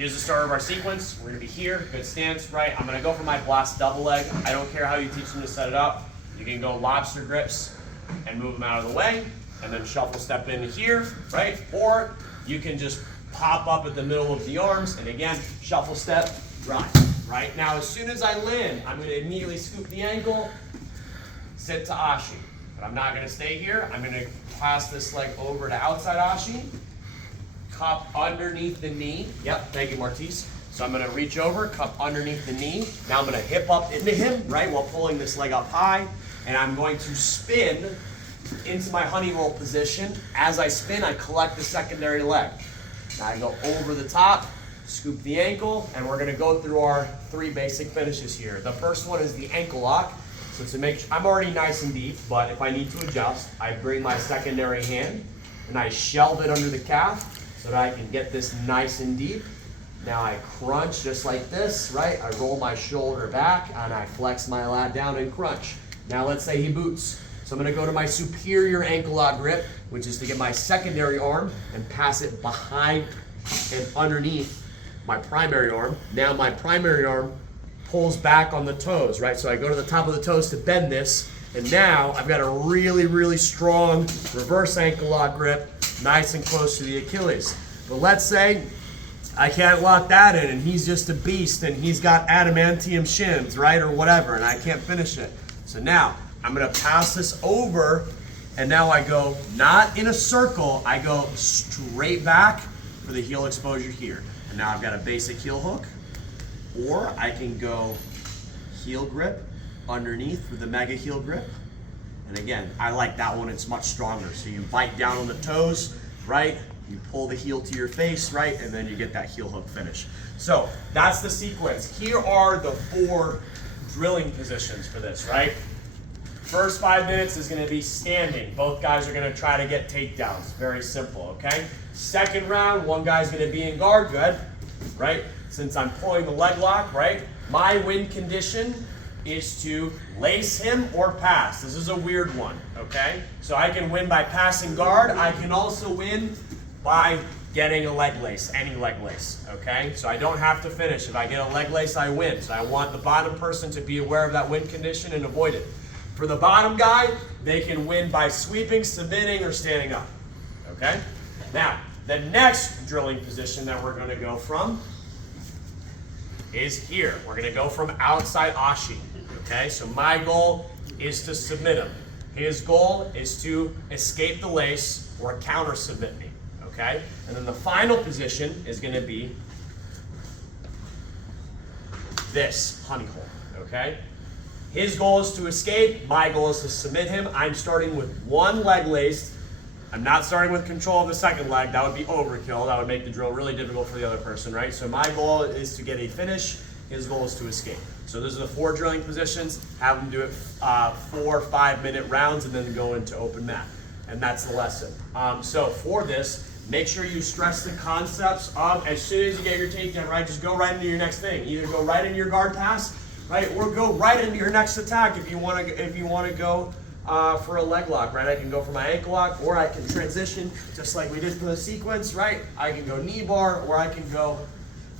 Here's the start of our sequence. We're gonna be here, good stance, right? I'm gonna go for my blast double leg. I don't care how you teach them to set it up. You can go lobster grips and move them out of the way, and then shuffle step in here, right? Or you can just pop up at the middle of the arms, and again, shuffle step, drive, right? Now, as soon as I land, I'm gonna immediately scoop the ankle, sit to ashi. But I'm not gonna stay here. I'm gonna pass this leg over to outside ashi, cup underneath the knee. Yep, thank you, Martise. So I'm gonna reach over, cup underneath the knee. Now I'm gonna hip up into him, right, while pulling this leg up high. And I'm going to spin into my honey roll position. As I spin, I collect the secondary leg. Now I go over the top, scoop the ankle, and we're gonna go through our 3 basic finishes here. The first one is the ankle lock. So to make sure, I'm already nice and deep, but if I need to adjust, I bring my secondary hand and I shelve it under the calf so that I can get this nice and deep. Now I crunch just like this, right? I roll my shoulder back and I flex my lat down and crunch. Now let's say he boots. So I'm gonna go to my superior ankle lock grip, which is to get my secondary arm and pass it behind and underneath my primary arm. Now my primary arm pulls back on the toes, right? So I go to the top of the toes to bend this, and now I've got a really, really strong reverse ankle lock grip, nice and close to the Achilles. But let's say I can't lock that in and he's just a beast and he's got adamantium shins, right? Or whatever, and I can't finish it. So now I'm gonna pass this over, and now I go not in a circle, I go straight back for the heel exposure here. And now I've got a basic heel hook, or I can go heel grip underneath with the mega heel grip. And again, I like that one, it's much stronger. So you bite down on the toes, right? You pull the heel to your face, right? And then you get that heel hook finish. So that's the sequence. Here are the 4 drilling positions for this, right? First 5 minutes is gonna be standing. Both guys are gonna try to get takedowns. Very simple, okay? Second round, one guy's gonna be in guard, good, right? Since I'm pulling the leg lock, right? My win condition is to lace him or pass. This is a weird one, okay? So I can win by passing guard. I can also win by getting a leg lace, any leg lace, okay? So I don't have to finish. If I get a leg lace, I win. So I want the bottom person to be aware of that win condition and avoid it. For the bottom guy, they can win by sweeping, submitting, or standing up, okay? Now, the next drilling position that we're gonna go from is here. We're gonna go from outside ashi, okay? So my goal is to submit him. His goal is to escape the lace or counter submit me, okay? And then the final position is gonna be this honey hole, okay? His goal is to escape, my goal is to submit him. I'm starting with 1 leg laced. I'm not starting with control of the second leg. That would be overkill. That would make the drill really difficult for the other person, right? So my goal is to get a finish. His goal is to escape. So those are the 4 drilling positions. Have them do it 4 5-minute rounds and then go into open mat. And that's the lesson. So for this, make sure you stress the concepts of as soon as you get your takedown, right? Just go right into your next thing. Either go right into your guard pass, right, or go right into your next attack if you want to go for a leg lock, right? I can go for my ankle lock, or I can transition just like we did for the sequence, right? I can go knee bar, or I can go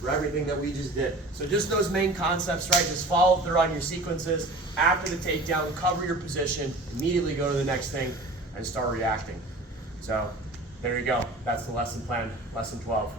for everything that we just did. So just those main concepts, right? Just follow through on your sequences. After the takedown, cover your position, immediately go to the next thing and start reacting. So there you go. That's the lesson plan, lesson 12.